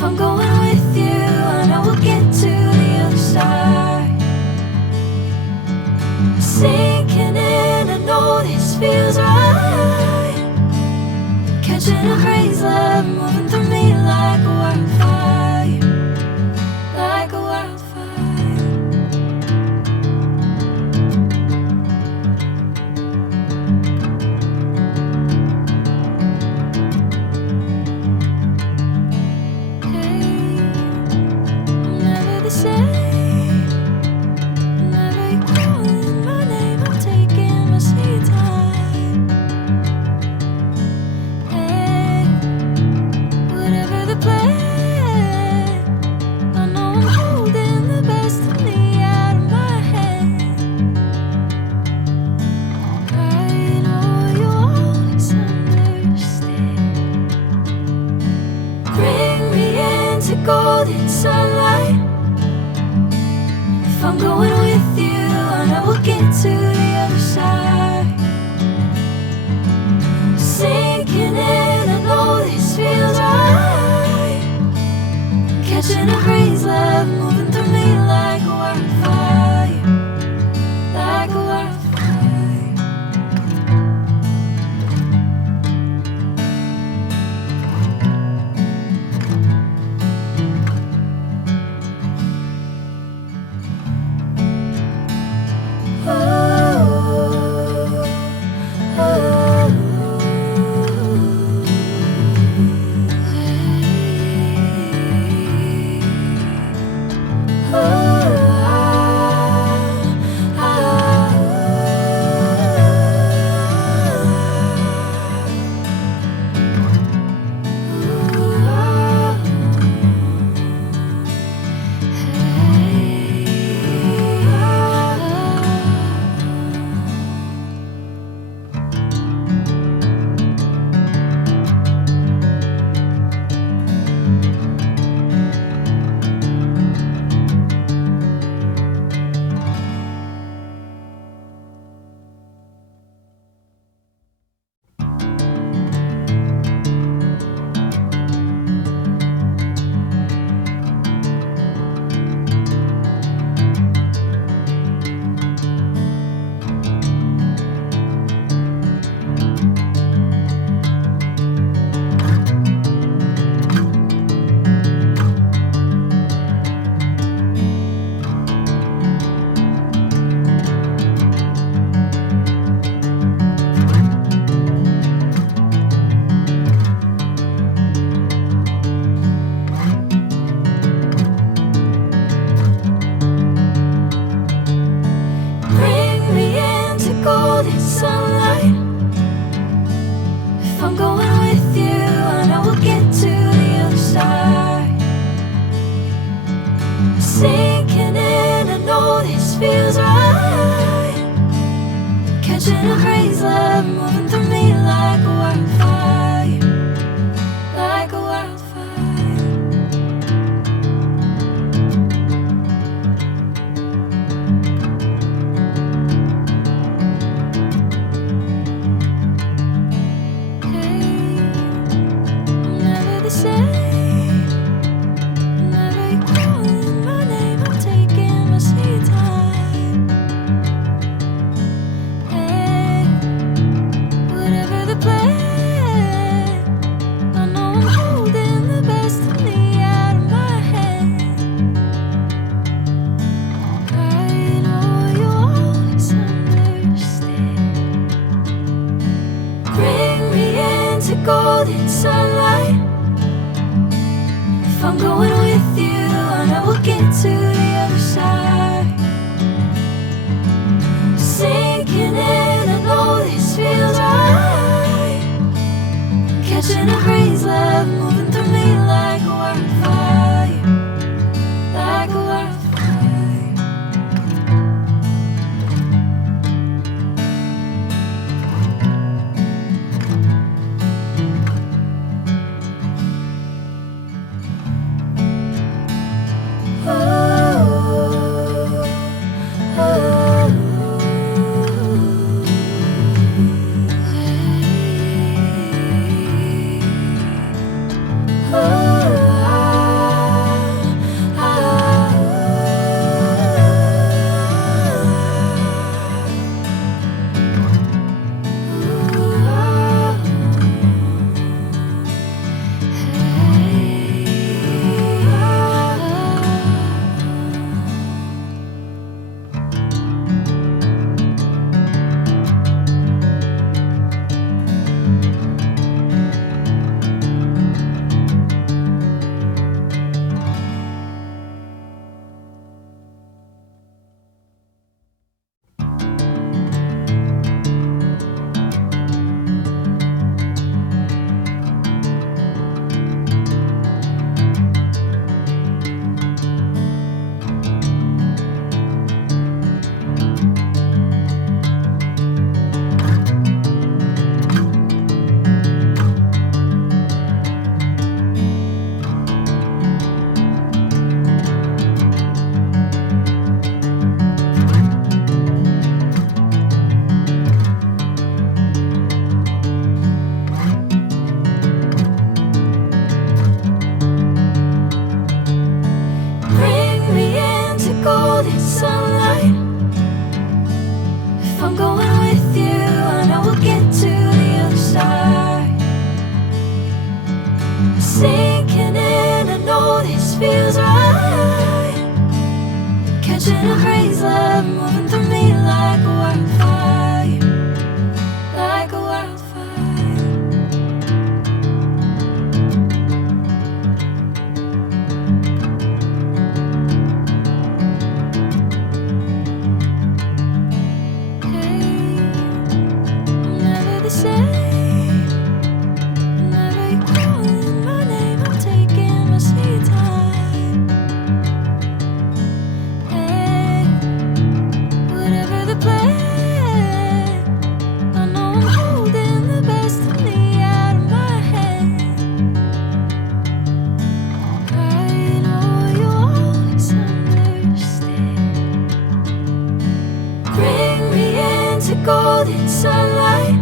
If I'm going with you, I know we'll get to the other side. Sinking in, I know this feels right. Catching a crazy love, moving through me like a wildfire, like a wildfire. Golden sunlight. If I'm going with you, I know we'll get to the other side. Sinking in, I know this feels right. Catching a crazy love, moving through me like a wildfire, like a wildfire. Sinking in, I know this feels right. Catching a crazy love, moving through me like a wildfire, like a wildfire. Hey, I'm never the same. Golden sunlight. If I'm going with you, I know we'll get to the other side. Sinking in, I know this feels right. Catching a crazy love, moving through me like a wildfire, like a wildfire. I'm going with you, I know we'll get to the other side. Sinking in, I know this feels right. Catching a breeze, love moving through me like a wildfire, like a wildfire. Golden sunlight.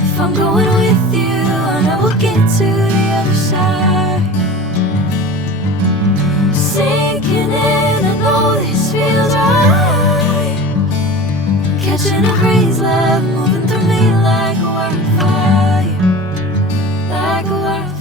If I'm going with you, I know we'll get to the other side. Sinking in, I know this feels right. Catching a breeze, love moving through me like a wildfire, like a wildfire.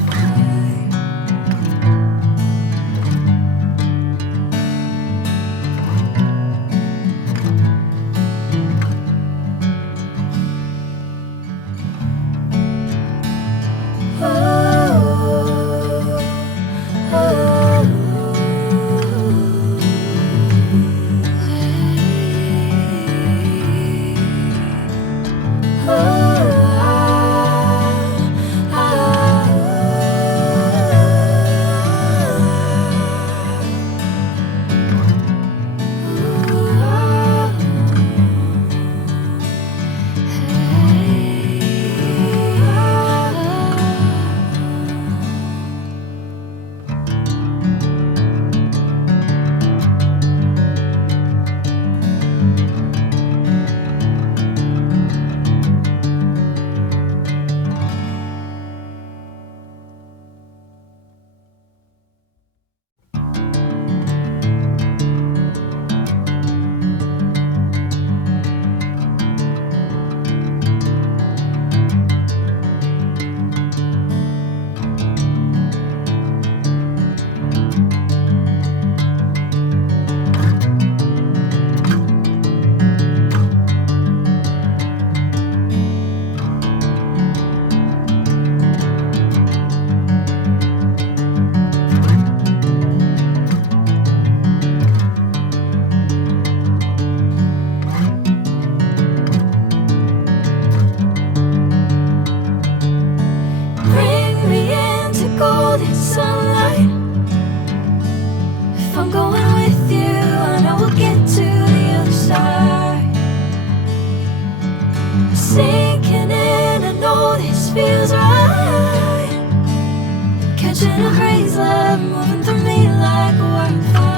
Sunlight. If I'm going with you, I know we'll get to the other side. Sinking in, I know this feels right. Catching a breeze, love moving through me like a wildfire.